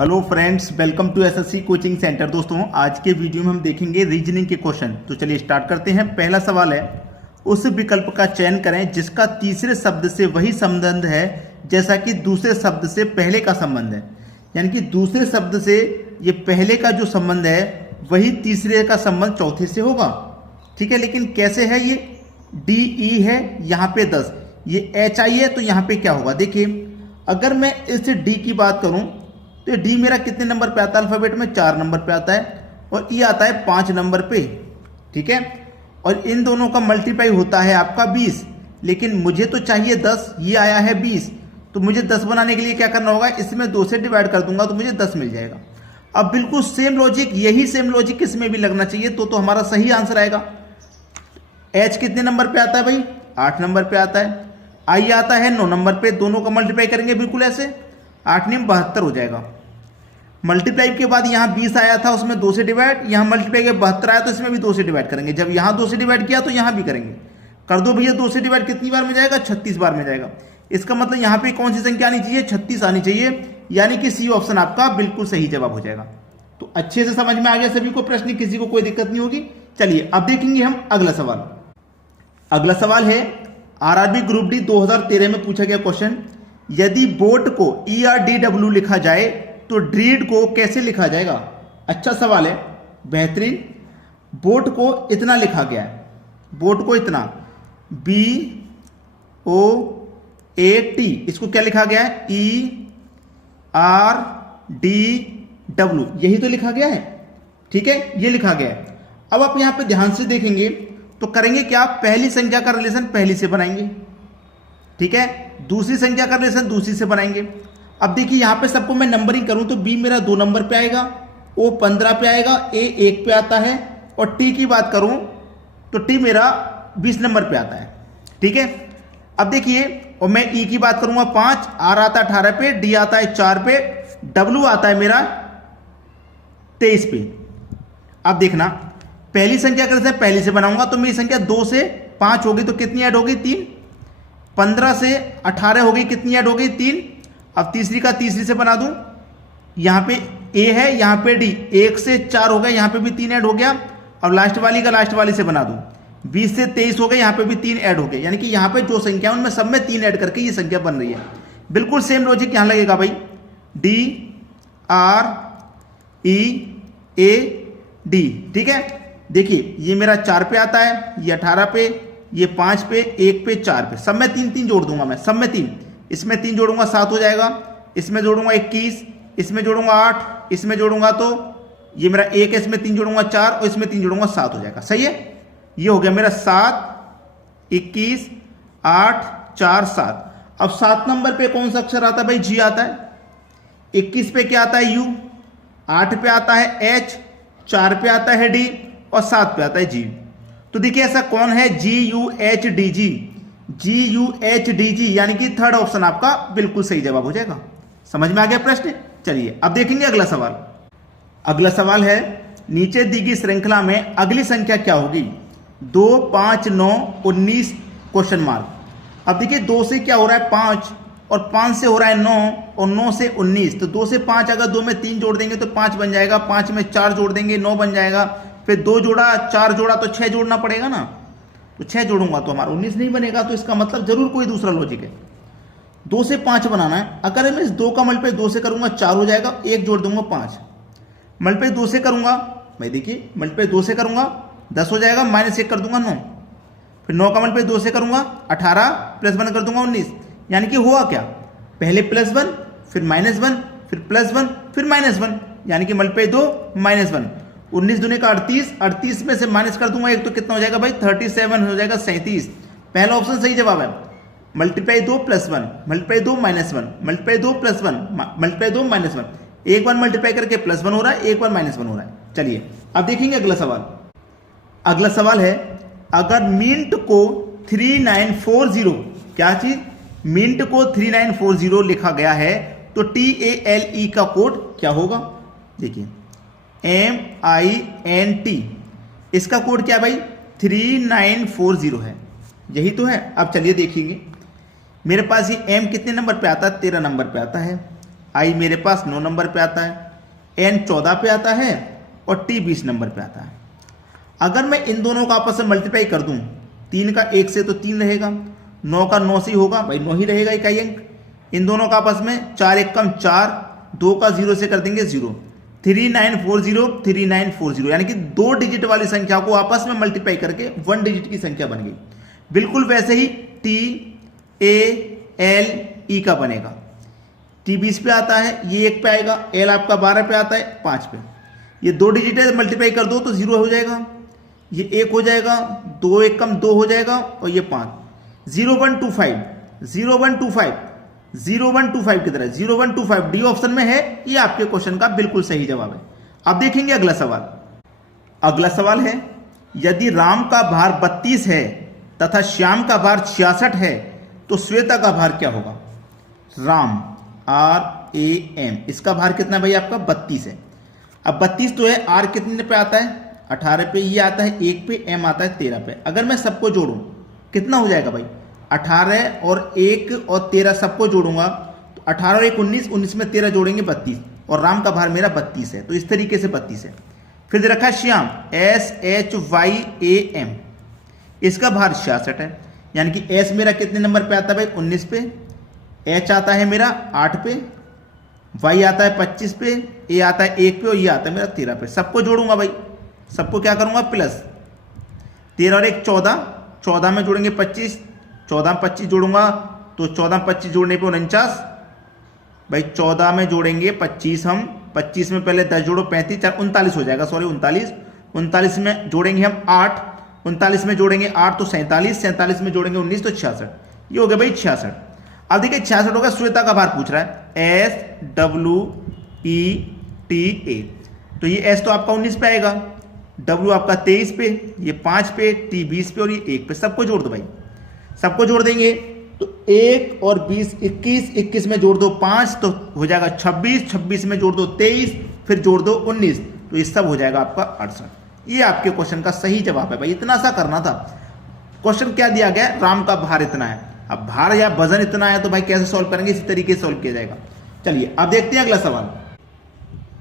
Hello friends, welcome to SSC coaching centre. दोस्तों, आज के वीडियो में हम देखेंगे रीजनिंग के क्वेश्चन। तो चलिए स्टार्ट करते हैं। पहला सवाल है, उस विकल्प का चयन करें जिसका तीसरे शब्द से वही संबंध है जैसा कि दूसरे शब्द से पहले का संबंध है। यानी कि दूसरे शब्द से ये पहले का जो संबंध है वही तीसरे का संबंध चौथे से होगा। ठीक है, लेकिन कैसे है? ये डी ई है, यहाँ पे 10, ये एच आई है, तो यहाँ पे क्या होगा? देखिए, अगर मैं इस डी की बात करूं तो डी मेरा कितने नंबर पे आता है? अल्फाबेट में 4 नंबर पे आता है और ई आता है 5 नंबर पे। ठीक है, और इन दोनों का मल्टीप्लाई होता है आपका 20, लेकिन मुझे तो चाहिए 10, ये आया है 20, तो मुझे 10 बनाने के लिए क्या करना होगा? इसमें 2 से डिवाइड कर दूंगा तो मुझे 10 मिल जाएगा। अब बिल्कुल सेम लॉजिक, यही सेम लॉजिक इसमें भी लगना चाहिए, तो हमारा सही आंसर आएगा। एच कितने नंबर पे आता है भाई? 8 नंबर पे आता है। आई आता है 9 नंबर पे। दोनों का मल्टीप्लाई करेंगे बिल्कुल ऐसे, 8 9 72 हो जाएगा। मल्टीप्लाई के बाद यहाँ 20 आया था, उसमें 2 से डिवाइड, यहाँ मल्टीप्लाई के 72 आया तो इसमें भी 2 से डिवाइड करेंगे। जब यहाँ 2 से डिवाइड किया तो यहाँ भी करेंगे। कर दो भैया, 2 से डिवाइड कितनी बार में जाएगा? 36 बार में जाएगा। इसका मतलब यहाँ पे कौन सी संख्या आनी चाहिए? 36 आनी चाहिए, यानी कि सी ऑप्शन आपका बिल्कुल सही जवाब हो जाएगा। तो अच्छे से समझ में आ गया सभी को प्रश्न, किसी को कोई दिक्कत नहीं होगी। चलिए अब देखेंगे हम अगला सवाल। अगला सवाल है आरआरबी ग्रुप डी 2013 में पूछा गया क्वेश्चन, यदि बोट को ERDW लिखा जाए तो ड्रीड को कैसे लिखा जाएगा? अच्छा सवाल है, बेहतरीन। बोट को इतना लिखा गया है, बोट को इतना BOAT, इसको क्या लिखा गया है? ERDW, यही तो लिखा गया है। ठीक है, ये लिखा गया है। अब आप यहां पे ध्यान से देखेंगे तो करेंगे क्या? पहली संख्या का रिलेशन पहली से बनाएंगे, ठीक है, दूसरी संख्या का रिलेशन दूसरी से बनाएंगे। अब देखिए यहां पे सबको मैं नंबरिंग करूं तो बी मेरा 2 नंबर पे आएगा, ओ 15 पे आएगा, ए 1 पे आता है, और टी की बात करूं तो टी मेरा 20 नंबर पे आता है। ठीक है, अब देखिए, और मैं ई की बात करूंगा 5, आर आता है 18 पे, डी आता है 4 पे, डब्ल्यू आता है मेरा 23 पे। अब देखना, पहली संख्या का रिलेशन पहली से बनाऊंगा तो मेरी संख्या 2 से 5 होगी तो कितनी ऐड होगी? 3। 15 से 18 हो गई, कितनी ऐड हो गई? 3। अब तीसरी का तीसरी से बना दूं, यहां पे ए है, यहां पे डी, 1 से 4 हो गया, यहां पे भी 3 ऐड हो गया। अब लास्ट वाली का लास्ट वाली से बना दूं, 20 से 23 हो गए, यहां पे भी 3 ऐड हो गए। यानी कि यहां पे जो संख्या उनमें सब में 3 ऐड करके ये संख्या बन रही है। बिल्कुल सेम लॉजिक यहां लगेगा भाई, DREAD। ठीक है, देखिए ये मेरा 4 पे आता है, ये 18 पे, ये 5 पे, 1 पे, 4 पे, सब में 3 3 जोड़ दूंगा मैं, सब में 3, इसमें 3 जोड़ूंगा 7 हो जाएगा, इसमें जोड़ूंगा 21, इसमें जोड़ूंगा 8, इसमें जोड़ूंगा तो ये मेरा 1 है, इसमें 3 जोड़ूंगा 4, और इसमें 3 जोड़ूंगा 7 हो जाएगा। सही है, ये हो गया मेरा 7, 21, 8, 4, 7। अब 7 नंबर पे कौन सा अक्षर आता है भाई? जी आता है। 21 पे क्या आता है? यू। 8 पे आता है एच, 4 पे आता है डी, और 7 पे आता है जी। तो देखिए ऐसा कौन है? GUHDG, GUHDG, यानी कि थर्ड ऑप्शन आपका बिल्कुल सही जवाब हो जाएगा। समझ में आ गया प्रश्न? चलिए अब देखेंगे अगला सवाल। अगला सवाल है, नीचे दी गई श्रृंखला में अगली संख्या क्या होगी? 2, 5, 9, 19 क्वेश्चन मार्क। अब देखिए 2 से क्या हो रहा है? 5, और 5 से हो रहा है 9, और 9 से 19। तो 2 से 5, अगर 2 में 3 जोड़ देंगे तो 5 बन जाएगा, 5 में 4 जोड़ देंगे 9 बन जाएगा, फिर 2 जोड़ा 4 जोड़ा तो 6 जोड़ना पड़ेगा ना, तो 6 जोड़ूंगा तो हमारा 19 नहीं बनेगा। तो इसका मतलब जरूर कोई दूसरा लॉजिक है। 2 से 5 बनाना है, अगर मैं इस 2 का मल्टीप्लाई 2 से करूंगा 4 हो जाएगा, 1 जोड़ दूंगा 5, मल्टीप्लाई 2 से करूंगा भाई, देखिए मल्टीप्लाई 2 से करूंगा 10 हो जाएगा, -1 कर दूंगा 9, फिर 9 का मल्टीप्लाई 2 से करूंगा 18, +1 कर दूंगा 19। यानी कि हुआ क्या? पहले +1, फिर -1, फिर +1, फिर -1, यानी कि मल्टीप्लाई 2 -1, 19 दूनी का 38, 38 में से माइनस कर दूंगा 1 तो कितना हो जाएगा भाई? 37 हो जाएगा, 37। पहला ऑप्शन सही जवाब है। मल्टीप्लाई 2 +1, मल्टीप्लाई 2 -1, मल्टीप्लाई 2 +1, मल्टीप्लाई 2 -1, एक बार मल्टीप्लाई करके +1 हो रहा है, एक बार -1 हो रहा है। चलिए अब देखेंगे अगला सवाल। अगला सवाल है, अगर मिंट को 3940, क्या चीज? मिंट को 3940 लिखा गया है तो TALE का कोड क्या होगा? देखिए MINT, इसका कोड क्या है भाई? 3940 है, यही तो है। अब चलिए देखेंगे, मेरे पास ये M कितने नंबर पे आता है? 13 नंबर पे आता है। आई मेरे पास 9 नंबर पे आता है, एन 14 पे आता है और टी 20 नंबर पे आता है। अगर मैं इन दोनों का आपस में मल्टीप्लाई कर दूं, 3 का 1 से तो 3 रहेगा, 9 का 9 से ही होगा भाई, 9 ही रहेगा इकाई अंक। इन दोनों का आपस में 4 1 कम 4, 2 का 0 से कर देंगे 0, 3940 यानी कि 2 डिजिट वाली संख्या को आपस में मल्टीप्लाई करके 1 डिजिट की संख्या बन गई। बिल्कुल वैसे ही टी ए एल ई का बनेगा। टी 20 पे आता है, ये 1 पे आएगा, एल आपका 12 पे आता है 5 पे। ये 2 डिजिट है, मल्टीप्लाई कर दो तो 0 हो जाएगा, ये 1 हो जाएगा, 2 1 कम 2 हो जाएगा और ये 5। 0125 की तरह 0125 डी ऑप्शन में है, ये आपके क्वेश्चन का बिल्कुल सही जवाब है। अब देखेंगे अगला सवाल। अगला सवाल है, यदि राम का भार 32 है तथा श्याम का भार 66 है तो श्वेता का भार क्या होगा? राम RAM, इसका भार कितना भाई आपका 32 है। अब 32 तो है, आर कितने पे आता है 18 पे, ये आता है 1 पे, एम आता है 13 पे। अगर मैं सबको जोड़ूं कितना हो जाएगा भाई, 18 और 1 और 13 सबको जोड़ूंगा तो 18 और 1 19, 19 में 13 जोड़ेंगे 32, और राम का भार मेरा 32 है, तो इस तरीके से 32 है। फिर दे रखा है श्याम SHYAM, इसका भार 66 है, यानी कि एस मेरा कितने नंबर पे आता है भाई 19 पे, एच आता है मेरा 8 पे, वाई आता है 25 पे, ए आता है 1 पे और ये आता है मेरा 13 पे। सबको जोड़ूंगा भाई, सबको क्या करूंगा प्लस 13 और 1 14, 14 में जोड़ेंगे 25, 14 में 25 जोड़ूंगा तो 14 में 25 जोड़ने पे 49 भाई, 14 में जोड़ेंगे 25 हम, 25 में पहले 10 जोड़ो 35, 39 हो जाएगा, सॉरी 39, 39 में जोड़ेंगे हम 8, 39 में जोड़ेंगे 8 तो 47, 47 में जोड़ेंगे 19 तो 66, ये हो गया भाई 66। अब देखिए 66 होगा, श्वेता का भार पूछ रहा है SWETA, तो ये एस तो आपका 19 पे आएगा, डब्ल्यू आपका 23 पे, ये 5 पे, टी 20 पे और ये 1 पे। सबको जोड़ दो भाई, सबको जोड़ देंगे तो 1 और 20 21, 21 में जोड़ दो 5 तो हो जाएगा 26, 26 में जोड़ दो 23, फिर जोड़ दो 19, तो ये सब हो जाएगा आपका 68। ये आपके क्वेश्चन का सही जवाब है भाई, इतना सा करना था। क्वेश्चन क्या दिया गया, राम का भार इतना है, अब भार या वजन इतना है तो भाई कैसे सॉल्व करेंगे, इसी तरीके से सॉल्व किया जाएगा। चलिए अब देखते हैं अगला सवाल।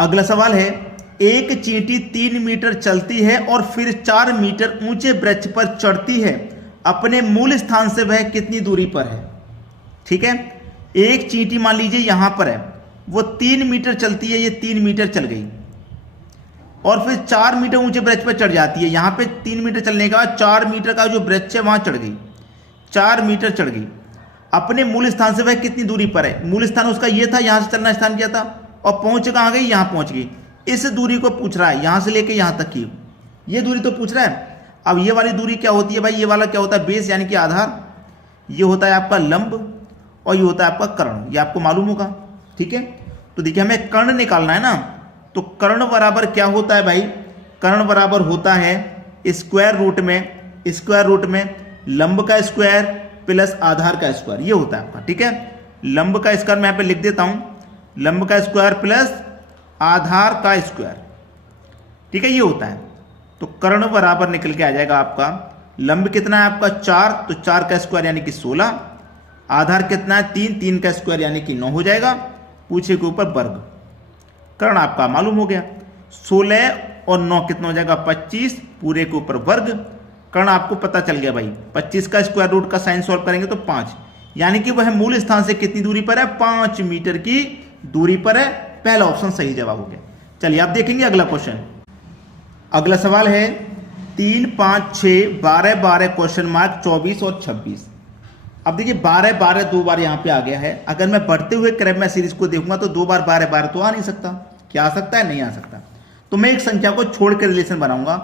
अगला सवाल है, एक चींटी 3 मीटर चलती है और फिर 4 मीटर ऊंचे वृक्ष पर चढ़ती है, अपने मूल स्थान से वह कितनी दूरी पर है? ठीक है, एक चींटी मान लीजिए यहां पर है, वो 3 मीटर चलती है, ये 3 मीटर चल गई और फिर 4 मीटर ऊंचे वृक्ष पर चढ़ जाती है। यहां पे 3 मीटर चलने के बाद 4 मीटर का जो वृक्ष है वहां चढ़ गई, 4 मीटर चढ़ गई, अपने मूल स्थान से वह कितनी दूरी पर है? मूल स्थान उसका ये था, यहां से चलना स्टार्ट किया था और पहुंच कहां गई, यहां पहुंच गई। इस दूरी को पूछ रहा है, यहां से लेके यहां तक की ये दूरी तो पूछ रहा है। अब ये वाली दूरी क्या होती है भाई, ये वाला क्या होता है बेस यानी कि आधार, ये होता है आपका लंब और ये होता है आपका कर्ण, ये आपको मालूम होगा। ठीक है, तो देखिए हमें कर्ण निकालना है ना, तो कर्ण बराबर क्या होता है भाई, कर्ण बराबर होता है स्क्वायर रूट में लंब का स्क्वायर प्लस आधार का स्क्वायर, ये होता है आपका। ठीक है, लंब का स्क्वायर मैं यहाँ पे लिख देता हूं, लंब का स्क्वायर प्लस आधार का स्क्वायर, ठीक है, ये होता है। तो कर्ण बराबर निकल के आ जाएगा आपका, लंब कितना है आपका 4, तो 4 का स्क्वायर यानी कि 16, आधार कितना है 3, 3 का स्क्वायर यानी कि 9 हो जाएगा, पूछे के ऊपर वर्ग, कर्ण आपका मालूम हो गया। 16 और 9 कितना हो जाएगा 25, पूरे के ऊपर वर्ग, कर्ण आपको पता चल गया भाई। 25 का स्क्वायर रूट का साइन सॉल्व करेंगे तो 5, यानी कि वह मूल स्थान से कितनी दूरी पर है, 5 मीटर की दूरी पर है। पहला ऑप्शन सही जवाब हो गया। चलिए आप देखेंगे अगला क्वेश्चन। अगला सवाल है 3, 5, 6, 12, 12 क्वेश्चन मार्क 24 और 26। अब देखिए 12, 12 दो बार यहाँ पे आ गया है। अगर मैं बढ़ते हुए क्रम में सीरीज को देखूंगा तो 2 बार 12, 12 तो आ नहीं सकता। क्या आ सकता है, नहीं आ सकता। तो मैं एक संख्या को छोड़ के रिलेशन बनाऊंगा,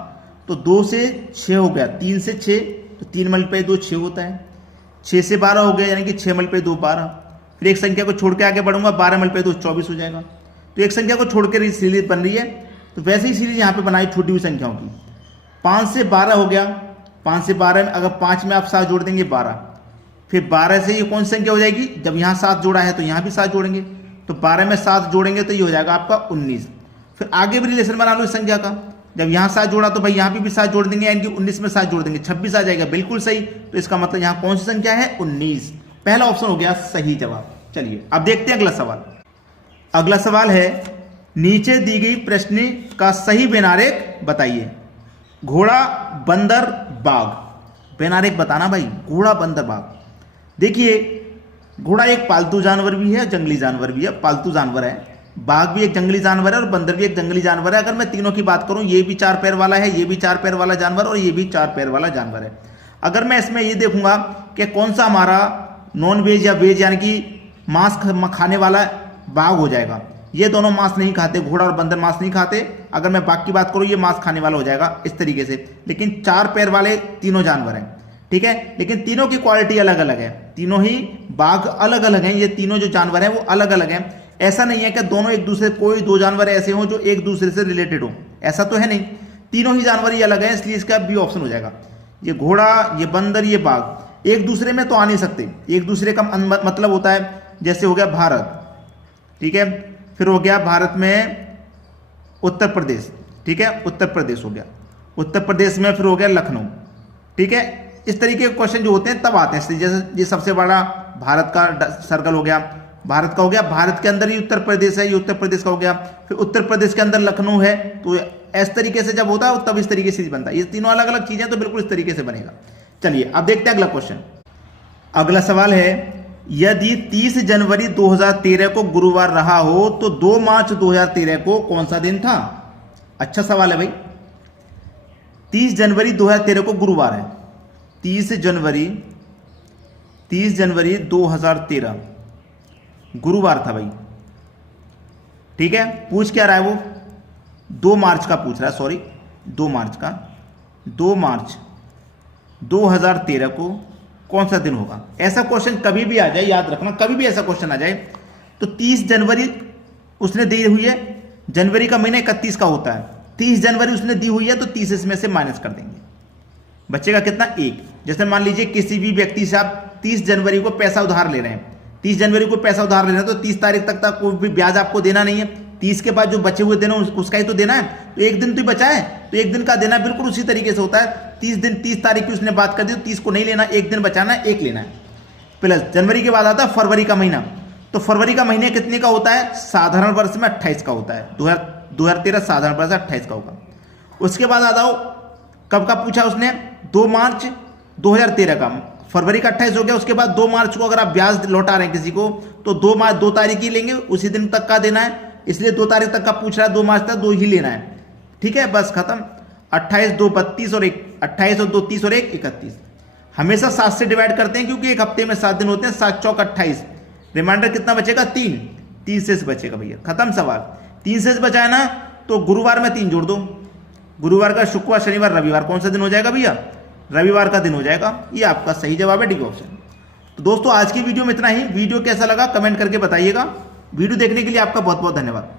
तो 2 से 6 हो गया, 3 से 6 तो 3 मल्टीप्लाई 2 6 होता है, 6 से 12 हो गया यानी कि 6 मल्टीप्लाई 2 12। फिर एक संख्या को छोड़ के आगे बढ़ूंगा, 12 मल्टीप्लाई 2 24 हो जाएगा। तो एक संख्या को छोड़ के सीरीज बन रही है, तो वैसे ही सीरीज यहाँ पे बनाई छोटी हुई संख्याओं की। 5 से 12 हो गया, 5 से 12 में अगर 5 में आप 7 जोड़ देंगे 12, फिर 12 से ये कौन सी संख्या हो जाएगी, जब यहाँ 7 जोड़ा है तो यहाँ भी 7 जोड़ेंगे, तो 12 में 7 जोड़ेंगे तो ये हो जाएगा आपका 19। फिर आगे भी रिलेशन बना लो इस संख्या का, जब यहाँ 7 जोड़ा तो भाई यहाँ भी 7 जोड़ देंगे, यानी कि 19 में 7 जोड़ देंगे 26 आ जाएगा, बिल्कुल सही। तो इसका मतलब यहाँ कौन सी संख्या है 19, पहला ऑप्शन हो गया सही जवाब। चलिए अब देखते हैं अगला सवाल। अगला सवाल है, नीचे दी गई प्रश्न का सही बेनारेक बताइए। घोड़ा, बंदर, बाघ। बेनारेक बताना भाई, घोड़ा, बंदर, बाघ। देखिए, घोड़ा एक पालतू जानवर भी है, जंगली जानवर भी है, पालतू जानवर है। बाघ भी एक जंगली जानवर है और बंदर भी एक जंगली जानवर है। अगर मैं तीनों की बात करूं, ये भी 4 पैर वाला है, ये भी 4 पैर वाला जानवर और ये भी 4 पैर वाला जानवर है। अगर मैं इसमें ये देखूंगा कि कौन सा हमारा नॉन वेज या वेज यानी कि मांस खाने वाला बाघ हो जाएगा। ये दोनों मांस नहीं खाते, घोड़ा और बंदर मांस नहीं खाते। अगर मैं बाघ की बात करूं, ये मांस खाने वाला हो जाएगा इस तरीके से। लेकिन 4 पैर वाले तीनों जानवर हैं, ठीक है। लेकिन तीनों की क्वालिटी अलग अलग है, तीनों ही बाघ अलग अलग हैं। ये तीनों जो जानवर हैं वो अलग अलग हैं। ऐसा नहीं है कि दोनों एक दूसरे, कोई 2 जानवर ऐसे हों जो एक दूसरे से रिलेटेड हो, ऐसा तो है नहीं। तीनों ही जानवर ही अलग हैं, इसलिए इसका बी ऑप्शन हो जाएगा। ये घोड़ा, ये बंदर, ये बाघ एक दूसरे में तो आ नहीं सकते। एक दूसरे का मतलब होता है, जैसे हो गया भारत, ठीक है, फिर हो गया भारत में उत्तर प्रदेश, ठीक है, उत्तर प्रदेश हो गया, उत्तर प्रदेश में फिर हो गया लखनऊ, ठीक है। इस तरीके के क्वेश्चन जो होते हैं तब आते हैं। जैसे ये सबसे बड़ा भारत का सर्कल हो गया, भारत का हो गया, भारत के अंदर ही उत्तर प्रदेश है, ये उत्तर प्रदेश का हो गया, फिर उत्तर प्रदेश के अंदर लखनऊ है। तो इस तरीके से जब होता है तब इस तरीके से बनता है। ये तीनों अलग अलग चीजें तो बिल्कुल इस तरीके से बनेगा। चलिए अब देखते हैं अगला क्वेश्चन। अगला सवाल है, यदि 30 जनवरी 2013 को गुरुवार रहा हो तो 2 मार्च 2013 को कौन सा दिन था? अच्छा सवाल है भाई। 30 जनवरी 2013 को गुरुवार है, 30 जनवरी 2013 गुरुवार था भाई, ठीक है। पूछ क्या रहा है वो? 2 मार्च का पूछ रहा है, सॉरी 2 मार्च का। 2 मार्च 2013 को कौन सा दिन होगा? ऐसा क्वेश्चन कभी भी आ जाए, याद रखना, कभी भी ऐसा क्वेश्चन आ जाए तो 30 जनवरी उसने दी हुई है, जनवरी का महीना 31 का होता है, 30 जनवरी उसने दी हुई है तो 30 इसमें से माइनस कर देंगे, बचेगा कितना? 1। जैसे मान लीजिए किसी भी व्यक्ति से आप 30 जनवरी को पैसा उधार ले रहे हैं, 30 जनवरी को पैसा उधार ले रहे हैं तो 30 तारीख तक कोई भी ब्याज आपको देना नहीं है। 30 के बाद जो बचे हुए दिन उसका ही तो देना है, तो एक दिन तो ही बचा है, तो एक दिन का देना बिल्कुल उसी तरीके से होता है। 30 तारीख की उसने बात कर दी तो 30 को नहीं लेना, एक दिन बचाना है, 1 लेना है। प्लस जनवरी के बाद आता है फरवरी का महीना, तो फरवरी का महीने कितने का होता है? साधारण वर्ष में 28 का होता है, 2013 साधारण वर्ष 28 का होगा। उसके बाद आ जाओ, कब का पूछा उसने? 2 मार्च 2013 का, फरवरी का 28 हो गया। उसके बाद 2 मार्च को अगर आप ब्याज लौटा रहे हैं किसी को तो 2 तारीख ही लेंगे, उसी दिन तक का देना है, इसलिए 2 तारीख तक का पूछ रहा है, 2 मार्च तक 2 ही लेना है, ठीक है, बस खत्म। 28 2 32 और 1 28 और 2 30 और 1 31। हमेशा 7 से डिवाइड करते हैं क्योंकि एक हफ्ते में 7 दिन होते हैं, 7 चौक 28, रिमाइंडर कितना बचेगा? 3 से बचेगा भैया, खत्म सवाल। 3 से बचा है ना, तो गुरुवार में 3 जोड़ दो, गुरुवार का शुक्रवार शनिवार रविवार कौन सा दिन हो जाएगा भैया? रविवार का दिन हो जाएगा। ये आपका सही जवाब है, डी ऑप्शन। तो दोस्तों आज की वीडियो में इतना ही। वीडियो कैसा लगा कमेंट करके बताइएगा। वीडियो देखने के लिए आपका बहुत बहुत धन्यवाद।